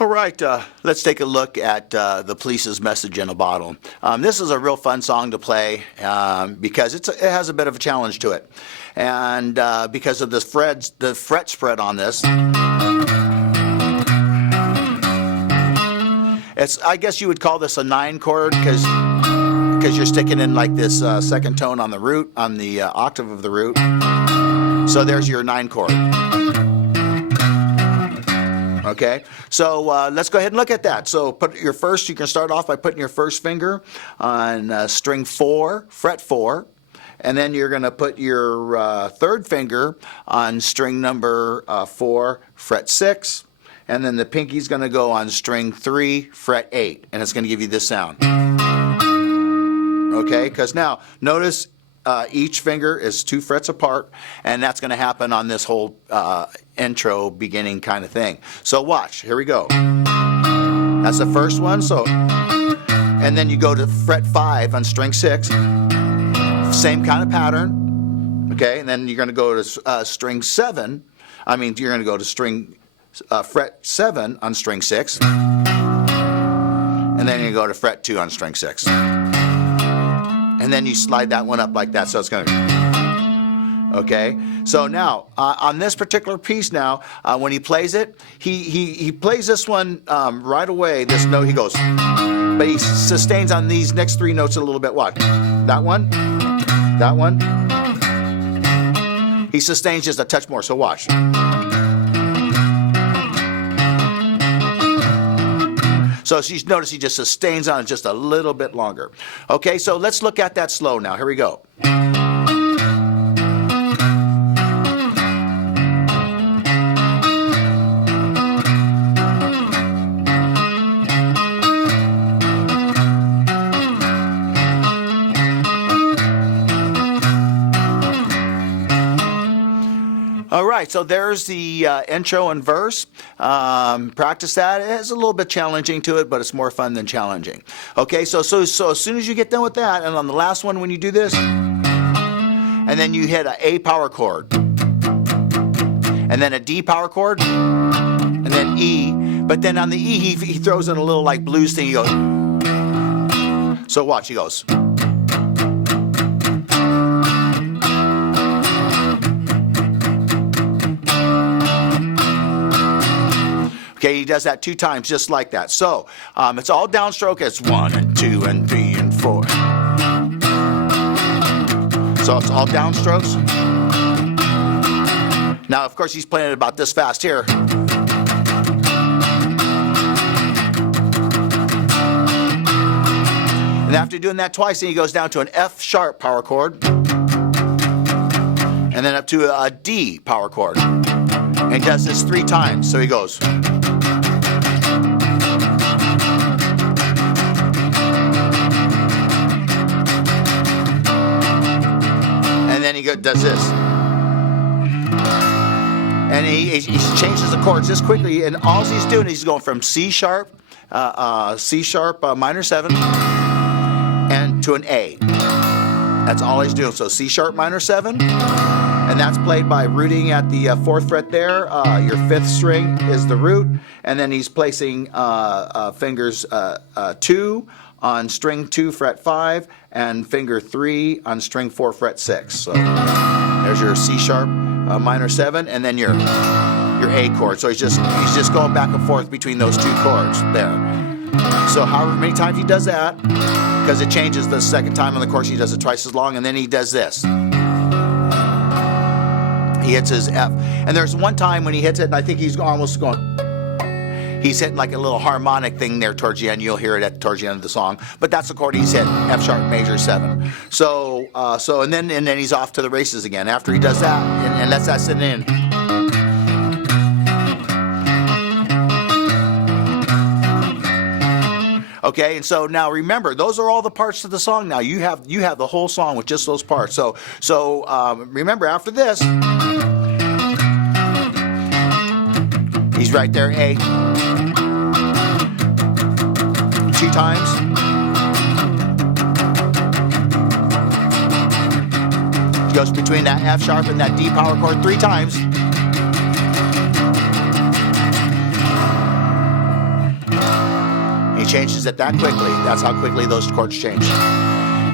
All right, let's take a look at the Police's Message in a Bottle. This is a real fun song to play because it has a bit of a challenge to it. And because of the fret spread on this, I guess you would call this a 9 chord because you're sticking in like this second tone on the root, on the octave of the root. So there's your 9 chord. Okay, so let's go ahead and look at that. So you can start off by putting your first finger on string 4, fret 4, and then you're going to put your third finger on string number 4, fret 6, and then the pinky's going to go on string 3, fret 8, and it's going to give you this sound. Okay, because now notice each finger is 2 frets apart, and that's going to happen on this whole intro beginning kind of thing. So watch, here we go. That's the first one. So, and then you go to fret 5 on string 6, same kind of pattern. Okay, and then you're going to go to string 7. You're going to go to string fret 7 on string 6, and then you go to fret 2 on string 6. And then you slide that one up like that, so it's going to... Okay? So now, on this particular piece now, when he plays it, he plays this one right away, this note he goes, but he sustains on these next 3 notes a little bit. Watch. That one, that one. He sustains just a touch more, so watch. So notice he just sustains on it just a little bit longer. Okay, so let's look at that slow now. Here we go. All right, so there's the intro and verse. Practice that. It's a little bit challenging to it, but it's more fun than challenging. Okay, so as soon as you get done with that, and on the last one when you do this, and then you hit an A power chord, and then a D power chord, and then E. But then on the E, he throws in a little like blues thing. He goes. So watch, he goes. Okay, he does that 2 times just like that. So it's all downstroke. It's 1 and 2 and 3 and 4. So it's all downstrokes. Now, of course, he's playing it about this fast here. And after doing that twice, then he goes down to an F sharp power chord. And then up to a D power chord. And he does this 3 times. So he goes. And then he does this. And he changes the chords this quickly. And all he's doing is he's going from C sharp minor 7, and to an A. That's all he's doing. So C sharp minor 7. And that's played by rooting at the 4th fret there. Your 5th string is the root. And then he's placing fingers 2 on string 2 fret 5 and finger 3 on string 4 fret 6. So there's your C sharp minor 7 and then your A chord. So he's just going back and forth between those 2 chords there. So however many times he does that, because it changes the second time on the chorus, he does it twice as long, and then he does this. He hits his F. And there's one time when he hits it, and I think he's almost going, he's hitting like a little harmonic thing there towards the end. You'll hear it towards the end of the song. But that's the chord he's hitting, F sharp major 7. So and then he's off to the races again after he does that and lets that sit in. Okay, and so now remember, those are all the parts of the song. Now you have the whole song with just those parts. So remember, after this, he's right there, A, 2 times, goes between that F sharp and that D power chord 3 times. He changes it that quickly. That's how quickly those chords change.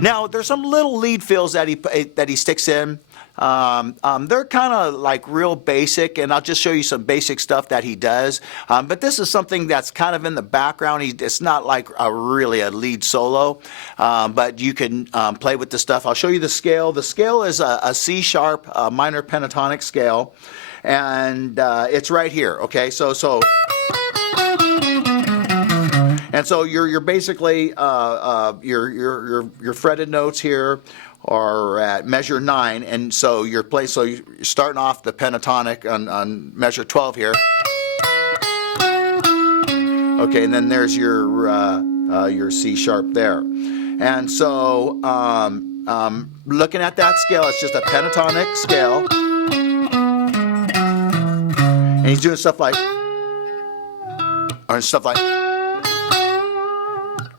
Now, there's some little lead fills that he sticks in. They're kind of like real basic, and I'll just show you some basic stuff that he does. But this is something that's kind of in the background. It's not like really a lead solo, but you can play with the stuff. I'll show you the scale. The scale is a C sharp minor pentatonic scale, and it's right here. Okay, so. And so you're basically your fretted notes here are at measure 9, and so you're starting off the pentatonic on measure 12 here. Okay, and then there's your C sharp there. And so looking at that scale, it's just a pentatonic scale, and he's doing stuff like,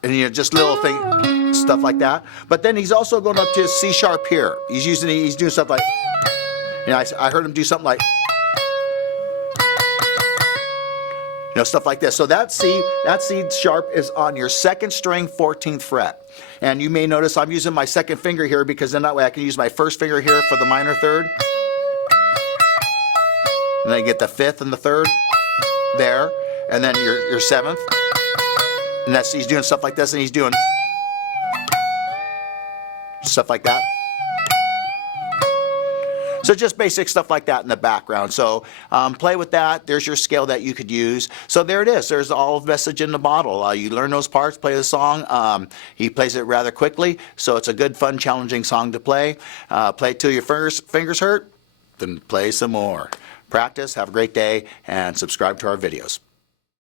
and just little stuff like that. But then he's also going up to his C sharp here. He's doing stuff like, I heard him do something like, stuff like this. So that C sharp is on your second string, 14th fret. And you may notice I'm using my second finger here because then that way I can use my first finger here for the minor third. And then you get the 5th and the 3rd there, and then your 7th. And he's doing stuff like this, and he's doing stuff like that. So just basic stuff like that in the background. So play with that. There's your scale that you could use. So there it is. There's all message in the bottle. You learn those parts, play the song. He plays it rather quickly, so it's a good, fun, challenging song to play. Play it till your fingers hurt, then play some more. Practice, have a great day, and subscribe to our videos.